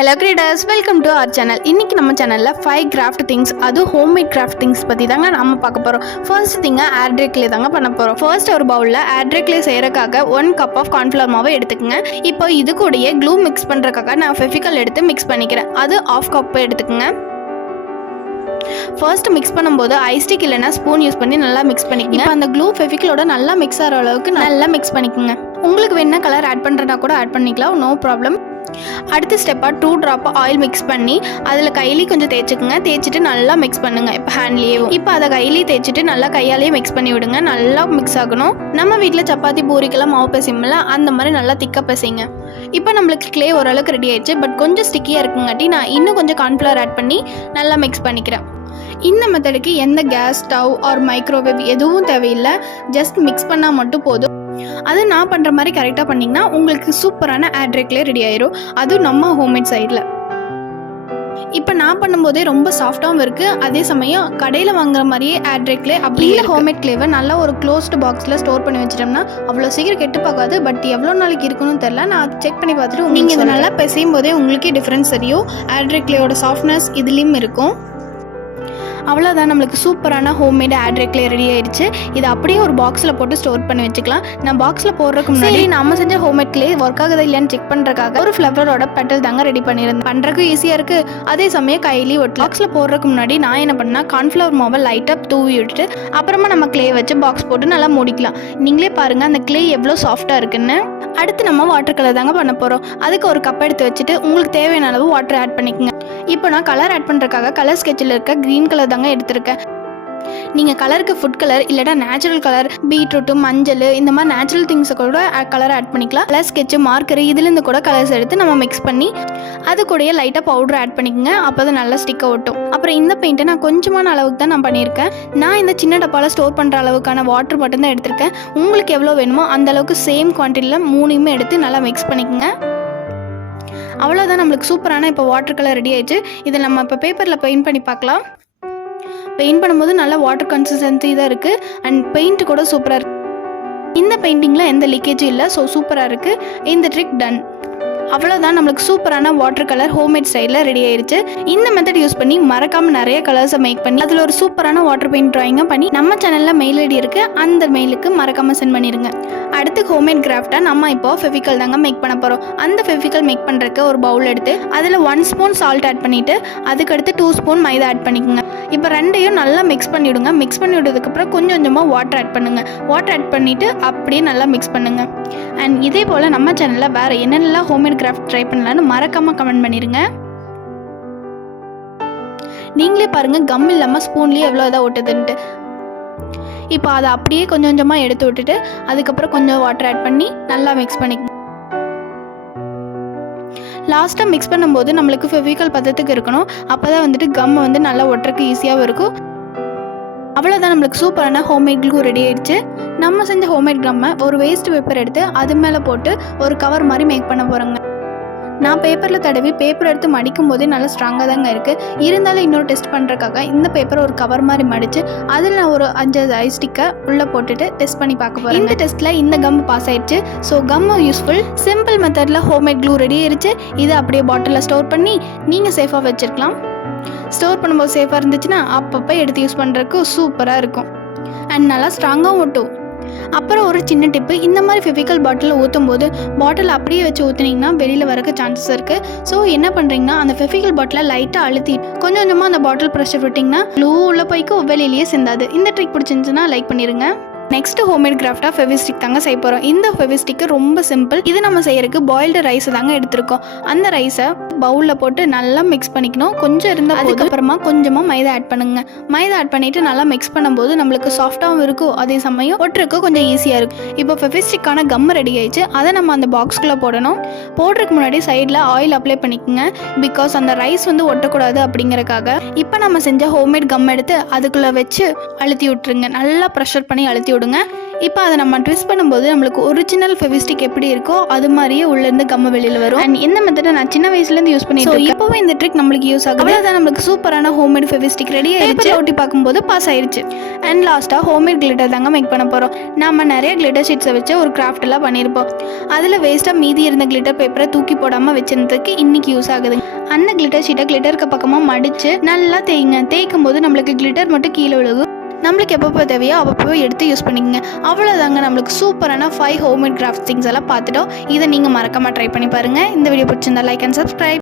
Hello creators, welcome to our channel. இன்னைக்கு நம்ம சேனல்ல 5 கிராஃப்ட் திங்ஸ் அது ஹோம்மேட் கிராஃப்ட் திங்ஸ் பத்தி தாங்க நாம பார்க்க போறோம். ஃபர்ஸ்ட் திங்க ஏர் ட்ரை க்ளே தாங்க பண்ண போறோம். ஃபர்ஸ்ட் ஒரு பவுல்ல ஏர் ட்ரை க்ளே செய்யறதுக்காக 1 கப் ஆஃப் கார்ன்ஃப்ளவர் மாவை எடுத்துக்கங்க. இப்போ இது கூடயே க்ளூ மிக்ஸ் பண்றதுக்காக நான் ஃபெவிகால் எடுத்து மிக்ஸ் பண்ணிக்கிறேன். அது 1/2 கப் எடுத்துக்கங்க. ஃபர்ஸ்ட் மிக்ஸ் பண்ணும்போது ஐஸ்டிக் இல்லைனா ஸ்பூன் யூஸ் பண்ணி நல்லா மிக்ஸ் பண்ணிக்கங்க. இப்போ அந்த க்ளூ ஃபெவிகாலோட நல்லா மிக்ஸ் ஆகிற அளவுக்கு நல்லா மிக்ஸ் பண்ணிக்கோங்க. உங்களுக்கு வேணா கலர் ஆட் பண்ணுறதா கூட ஆட் பண்ணிக்கலாம், நோ ப்ராப்ளம். அடுத்த ஸ்டெப்பாக 2 ட்ராப் ஆயில் மிக்ஸ் பண்ணி அதில் கையிலே கொஞ்சம் தேய்ச்சிக்கோங்க. தேய்ச்சிட்டு நல்லா மிக்ஸ் பண்ணுங்கள். இப்போ ஹேண்ட்லேயே இப்போ அதை கையிலே தேய்ச்சிட்டு நல்லா கையாலேயே மிக்ஸ் பண்ணி விடுங்க. நல்லா மிக்ஸ் ஆகணும். நம்ம வீட்டில் சப்பாத்தி பூரிக்கெல்லாம் மாவு பிசையும்ல, அந்த மாதிரி நல்லா திக்காக பிசைங்க. இப்போ நம்மளுக்கு க்ளே ஓரளவுக்கு ரெடி ஆயிடுச்சு. பட் கொஞ்சம் ஸ்டிக்கியாக இருக்குங்காட்டி நான் இன்னும் கொஞ்சம் கார்ன்ஃப்ளவர் ஆட் பண்ணி நல்லா மிக்ஸ் பண்ணிக்கிறேன். இந்த மெத்தடுக்கு எந்த கேஸ் ஸ்டவ் ஆர் மைக்ரோவேவ் எதுவும் தேவையில்லை. ஜஸ்ட் மிக்ஸ் பண்ணால் மட்டும் போதும். அது நான் பண்ணுற மாதிரி கரெக்டாக பண்ணிங்கன்னா உங்களுக்கு சூப்பரான ஏர் ட்ரை க்ளே ரெடி ஆயிரும். அதுவும் நம்ம ஹோம்மேட் சைடில். இப்போ நான் பண்ணும்போதே ரொம்ப சாஃப்டாகவும் இருக்குது. அதே சமயம் கடையில் வாங்குற மாதிரியே ஏர் ட்ரை க்ளே அப்படி இல்லை. ஹோம்மேட் க்ளேவை நல்லா ஒரு க்ளோஸ்டு பாக்ஸில் ஸ்டோர் பண்ணி வச்சிட்டோம்னா அவ்வளோ சீக்கிரம் கெட்டு பார்க்காது. பட் எவ்வளோ நாளைக்கு இருக்குன்னு தெரில. நான் செக் பண்ணி பார்த்துட்டு நீங்கள் இதை நல்லா பிசையும் போதே உங்களுக்கே டிஃப்ரென்ஸ் தெரியும். ஏர் ட்ரை க்ளேயோட சாஃப்ட்னஸ் இதுலேயும் இருக்கும். அவ்வளோதான், நம்மளுக்கு சூப்பரான ஹோம்மேட் ஏர் ட்ரை க்ளே ரெடி ஆயிடுச்சு. இதை அப்படியே ஒரு பாக்ஸில் போட்டு ஸ்டோர் பண்ணி வச்சுக்கலாம். நான் பாக்ஸில் போடுறதுக்கு முன்னாடி நம்ம செஞ்ச ஹோம்மேட் க்ளே ஒர்க் ஆகுதா இல்லையான்னு செக் பண்ணுறதுக்காக ஒரு ஃப்ளவரோட பெட்டல் தாங்க ரெடி பண்ணியிருந்தேன். பண்ணுறதுக்கு ஈஸியாக இருக்குது. அதே சமயம் கையிலேயே ஒட்டு. பாக்ஸில் போடுறதுக்கு முன்னாடி நான் என்ன பண்ணால் கார்ன்ஃப்ளவர் மாவை லைட்டாக தூவி விட்டுட்டு அப்புறமா நம்ம க்ளே வச்சு பாக்ஸ் போட்டு நல்லா மூடிக்கலாம். நீங்களே பாருங்கள் அந்த க்ளே எவ்வளோ சாஃப்டாக இருக்குன்னு. அடுத்து நம்ம வாட்டர் கலர் தாங்க பண்ண போகிறோம். அதுக்கு ஒரு கப் எடுத்து வச்சுட்டு உங்களுக்கு தேவையான அளவு வாட்டர் ஆட் பண்ணிக்கோங்க. இப்போ நான் கலர் ஆட் பண்ணுறதுக்காக கலர் ஸ்கெட்சில் இருக்க க்ரீன் கலர் தாங்க எடுத்திருக்கேன். நீங்கள் கலருக்கு ஃபுட் கலர் இல்லைனா நேச்சுரல் கலர், பீட்ரூட்டு, மஞ்சள் இந்த மாதிரி நேச்சுரல் திங்ஸை கூட கலர் ஆட் பண்ணிக்கலாம். கலர் ஸ்கெட்சு, மார்க்கரு இதுலேருந்து கூட கலர்ஸ் எடுத்து நம்ம மிக்ஸ் பண்ணி அது கூடயே லைட்டாக பவுடர் ஆட் பண்ணிக்கோங்க. அப்போ தான் நல்லா ஸ்டிக்காக ஒட்டும். அப்புறம் இந்த பெயிண்ட்டை நான் கொஞ்சமான அளவுக்கு தான் நான் பண்ணியிருக்கேன். நான் இந்த சின்ன டப்பாவில் ஸ்டோர் பண்ணுற அளவுக்கான வாட்டர் மட்டும் தான் எடுத்திருக்கேன். உங்களுக்கு எவ்வளோ வேணுமோ அந்த அளவுக்கு சேம் குவான்டிட்டியில் 3யுமே எடுத்து நல்லா மிக்ஸ் பண்ணிக்கோங்க. அவ்வளோதான், நம்மளுக்கு சூப்பரான இப்போ வாட்டர் கலர் ரெடி ஆயிடுச்சு. இதை நம்ம இப்போ பேப்பரில் பெயிண்ட் பண்ணி பார்க்கலாம். பெயிண்ட் பண்ணும்போது நல்லா வாட்டர் கன்சிஸ்டன்சி தான் இருக்குது. அண்ட் பெயிண்ட் கூட சூப்பராக இருக்குது. இந்த பெயிண்டிங்கில் எந்த லீக்கேஜும் இல்லை. ஸோ சூப்பராக இருக்குது. இந்த ட்ரிக் டன். அவ்வளோதான், நம்மளுக்கு சூப்பரான வாட்டர் கலர் ஹோம்மேட் ஸ்டைலில் ரெடி ஆயிடுச்சு. இந்த மெத்தட் யூஸ் பண்ணி மறக்காமல் நிறைய கலர்ஸை மேக் பண்ணி அதில் ஒரு சூப்பரான வாட்டர் பெயிண்ட் ட்ராயிங்காக பண்ணி நம்ம சேனலில் மெயில் ஐடி இருக்குது, அந்த மெயிலுக்கு மறக்காமல் சென்ட் பண்ணிடுங்க. அடுத்து ஹோம்மேட் கிராஃப்டாக நம்ம இப்போ ஃபெவிகால் தாங்க மேக் பண்ண போகிறோம். அந்த ஃபெவிகால் மேக் பண்ணுறதுக்கு ஒரு பவுல் எடுத்து அதில் 1 ஸ்பூன் சால்ட் ஆட் பண்ணிவிட்டு அதுக்கடுத்து 2 ஸ்பூன் மைதா ஆட் பண்ணிக்கோங்க. இப்போ ரெண்டையும் நல்லா மிக்ஸ் பண்ணிவிடுங்க. மிக்ஸ் பண்ணி விட்டதுக்கப்புறம் கொஞ்சம் கொஞ்சமாக வாட்டர் ஆட் பண்ணுங்கள். வாட்டர் ஆட் பண்ணிவிட்டு அப்படியே நல்லா மிக்ஸ் பண்ணுங்கள். அண்ட் இதே போல் நம்ம சேனலில் வேறு என்னென்னலாம் ஹோம்மேட் கிராஃப்ட் ட்ரை பண்ணலான்னு மறக்காமல் கமெண்ட் பண்ணிடுங்க. நீங்களே பாருங்கள் கம் இல்லாமல் ஸ்பூன்லேயே எவ்வளோ இதாக ஒட்டுதுன்ட்டு. இப்போ அதை அப்படியே கொஞ்சம் கொஞ்சமாக எடுத்து விட்டுட்டு அதுக்கப்புறம் கொஞ்சம் வாட்டர் ஆட் பண்ணி நல்லா மிக்ஸ் பண்ணிக்கோங்க. லாஸ்ட்டாக மிக்ஸ் பண்ணும்போது நம்மளுக்கு ஃபெவிகால் பதத்துக்கு இருக்கணும். அப்போ தான் வந்துட்டு கம் வந்து நல்லா ஒட்டுறதுக்கு ஈஸியாகவும் இருக்கும். அவ்வளோதான், நம்மளுக்கு சூப்பரான ஹோம்மேட் க்ளூ ரெடி ஆயிடுச்சு. நம்ம செஞ்ச ஹோம்மேட் கம்மை ஒரு வேஸ்ட் பேப்பர் எடுத்து அது மேலே போட்டு ஒரு கவர் மாதிரி மேக் பண்ண போகிறோங்க. நான் பேப்பரில் தடவி பேப்பர் எடுத்து மடிக்கும் போதே நல்லா ஸ்ட்ராங்காக தாங்க இருக்குது. இருந்தாலும் இன்னொரு டெஸ்ட் பண்ணுறதுக்காக இந்த பேப்பரை ஒரு கவர் மாதிரி மடித்து அதில் நான் ஒரு 5 ஐஸ்டிக்கை உள்ளே போட்டுட்டு டெஸ்ட் பண்ணி பார்க்க போகிறேன். இந்த டெஸ்ட்டில் இந்த கம் பாஸ் ஆயிடுச்சு. So come useful. சிம்பிள் மெத்தடில் ஹோம்மேட் க்ளூ ரெடி ஆயிடுச்சு. இதை அப்படியே பாட்டிலில் ஸ்டோர் பண்ணி நீங்கள் சேஃபாக வச்சுருக்கலாம். ஸ்டோர் பண்ணும்போது சேஃபாக இருந்துச்சுன்னா அப்பப்போ எடுத்து யூஸ் பண்ணுறதுக்கு சூப்பராக இருக்கும். அண்ட் நல்லா ஸ்ட்ராங்காகவும் ஒட்டும். அப்புறம் ஒரு சின்ன டிப்பு, இந்த மாதிரி ஃபெவிகால் பாட்டிலில் ஊற்றும் போது பாட்டில் அப்படியே வச்சு ஊற்றுனீங்கன்னா வெளியில் வரக்கு சான்சஸ் இருக்குது. ஸோ என்ன பண்ணுறீங்கன்னா அந்த ஃபெவிகால் பாட்டிலை லைட்டாக அழுத்தி கொஞ்சம் கொஞ்சமாக அந்த பாட்டில் ப்ரெஷர் விட்டிங்கன்னா க்ளூ உள்ள போய்க்கும், வெளியிலேயே சிந்தாது. இந்த ட்ரிக் பிடிச்சிருந்துச்சுன்னா லைக் பண்ணிடுங்க. நெக்ஸ்ட் ஹோம்மேட் கிராஃப்டாக ஃபெவிஸ்டிக் தாங்க செய்ய போகிறோம். இந்த ஃபெவிஸ்டிக்கு ரொம்ப சிம்பிள். இது நம்ம செய்யறதுக்கு பாயில்டு ரைஸ் தாங்க எடுத்திருக்கோம். அந்த ரைஸை பவுலில் போட்டு நல்லா மிக்ஸ் பண்ணிக்கணும். கொஞ்சம் இருந்தால் அதுக்கப்புறமா கொஞ்சமாக மைதா ஆட் பண்ணுங்க. மைதா ஆட் பண்ணிவிட்டு நல்லா மிக்ஸ் பண்ணும்போது நம்மளுக்கு சாஃப்டாகவும் இருக்கும். அதே சமயம் ஒட்டுறதுக்கு கொஞ்சம் ஈஸியாக இருக்கும். இப்போ ஃபெவிஸ்டிக்கான கம் ரெடி ஆயிடுச்சு. அதை நம்ம அந்த பாக்ஸ்குள்ளே போடணும். போடுறதுக்கு முன்னாடி சைடில் ஆயில் அப்ளை பண்ணிக்கோங்க. பிகாஸ் அந்த ரைஸ் வந்து ஒட்டக்கூடாது அப்படிங்கிறக்காக. இப்போ நம்ம செஞ்ச ஹோம்மேட் கம் எடுத்து அதுக்குள்ளே வச்சு அழுத்தி விட்டுருங்க. நல்லா ப்ரெஷர் பண்ணி அழுத்தி கொடுங்க. இப்போ அதை நம்ம ட்விஸ்ட் பண்ணும்போது நம்மளுக்கு ஒரிஜினல் ஃபெவிஸ்டிக் எப்படி இருக்கோ அது மாதிரியே உள்ளேருந்து கம்ம வெளியில் வரும். அண்ட் இந்த மெத்தடை நான் சின்ன வயசுலேருந்து யூஸ் பண்ணிட்டு இருக்கேன். இப்போவே இந்த ட்ரிக் நம்மளுக்கு யூஸ் ஆகும். அவ்வளோதான், நம்மளுக்கு சூப்பரான ஹோம்மேட் ஃபெவிஸ்டிக் ரெடி ஆயிடுச்சு. ஒட்டி பார்க்கும்போது பாஸ் ஆயிடுச்சு. அண்ட் லாஸ்ட்டாக ஹோம்மேட் கிளிட்டர் தாங்க மேக் பண்ண போகிறோம். நம்ம நிறைய கிளிட்டர் ஷீட்ஸை வச்சு ஒரு கிராஃப்ட் எல்லாம் பண்ணியிருப்போம். அதில் வேஸ்ட்டாக மீதி இருந்த கிளிட்டர் பேப்பரை தூக்கி போடாமல் வச்சிருந்ததுக்கு இன்னைக்கு யூஸ் ஆகுது. அந்த கிளிட்டர் ஷீட்டை கிளிட்டருக்கு பக்கமாக மடித்து நல்லா தேய்க்கும் போது நம்மளுக்கு கிளிட்டர் மட்டும் கீழே விழுகும். நம்மளுக்கு எப்பப்போ தேவையோ அப்பப்போ எடுத்து யூஸ் பண்ணிக்கோங்க. அவ்வளோதாங்க, நம்மளுக்கு சூப்பரான 5 ஹோம்மேட் கிராஃப்ட் திங்ஸ் எல்லாம் பார்த்துட்டோம். இதை நீங்கள் மறக்காமல் ட்ரை பண்ணி பாருங்கள். இந்த வீடியோ பிடிச்சிருந்தா லைக் அண்ட் சப்ஸ்கிரைப்.